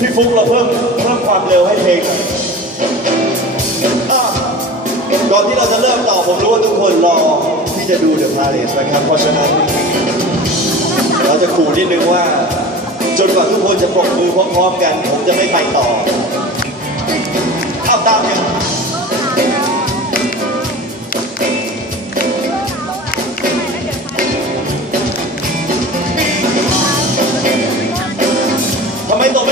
พี่ฟุ๊กเราเพิ่มเพิ่มความเร็วให้เพลงอะก่อนที่เราจะเริ่มต่อผมรู้ว่าทุกคนรอที่จะดูเดอะพาเลสนะครับ เพราะฉะนั้น เราจะขู่นิดนึงว่า จนกว่าทุกคนจะปรบมือพร้อมๆกัน ผมจะไม่ไปต่อเอาตามกัน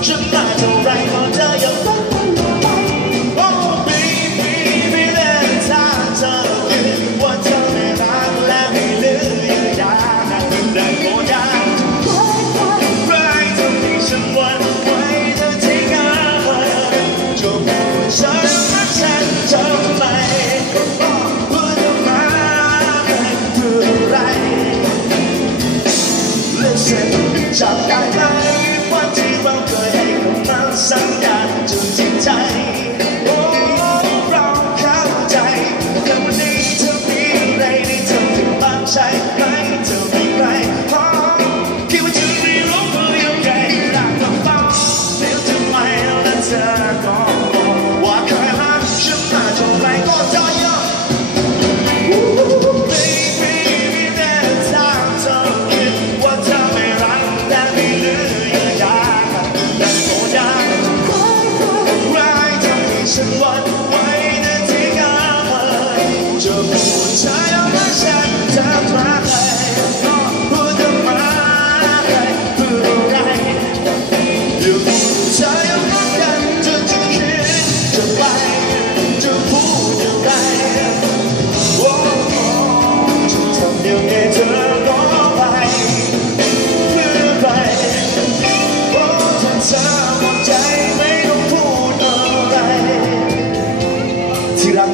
ย ทำ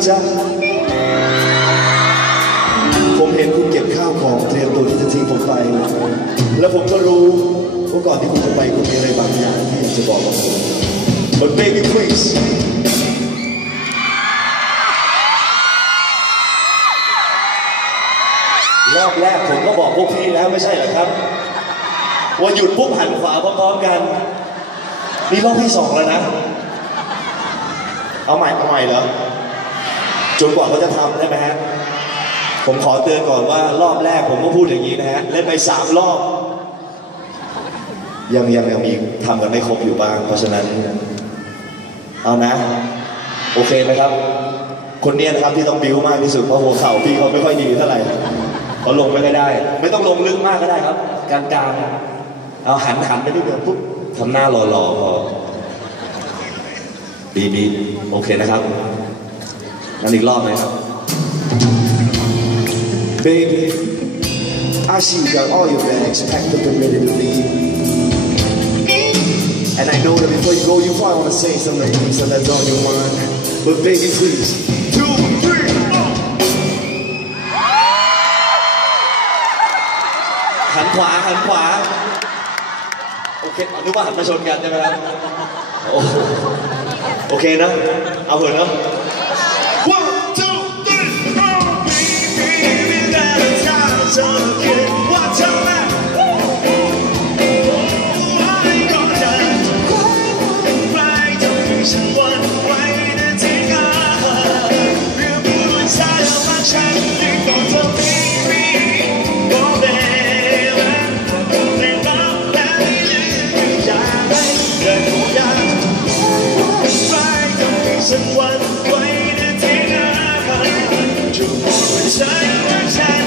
จ้าผมเห็นคุณเก็บข้าวของเตรียมตัวที่จะทิ้งผมไป แล้วผมก็รู้ว่าก่อนที่คุณจะไปคุณมีอะไรบางอย่างที่อยากจะบอกกับผม But baby please รอบแรกผมก็บอกพวกพี่แล้วไม่ใช่เหรอครับว่าหยุดปุ๊บหันขวาพร้อมๆกันนี่รอบที่สองแล้วนะ เอาใหม่เอาใหม่เหรอ จนกว่าเขาจะทำได้ไหมฮะผมขอเตือนก่อนว่ารอบแรกผมก็พูดอย่างนี้นะฮะเล่นไปสามรอบ ยังยังยังมีทำกันไม่ครบอยู่บ้าง เพราะฉะนั้น เอานะ โอเคไหมครับ คนเนี้ยนะครับที่ต้องบิ้วมากที่สุดเพราะหัวเข่าพี่เขาไม่ค่อยดีเท่าไหร่เขาลงไม่ค่อยได้ ไม่ต้องลงลึกมากก็ได้ครับกลางๆเอาหันหันไปนิดเดียวปุ๊บทำหน้ารอๆพอดีดีโอเคนะครับ งั้นอีกรอบไหมครับ Baby I see you got all your bags packed up and ready to leave And I know that before you go, you probably want to say some things that that's on your mind. But baby, please. Two, three, four. หันขวาหันขวา โอเคนึกว่าหันมาชนกันใช่ไหมครับโอ้โหโอเคนะ เอาเถอะเนาะ one way to take a car.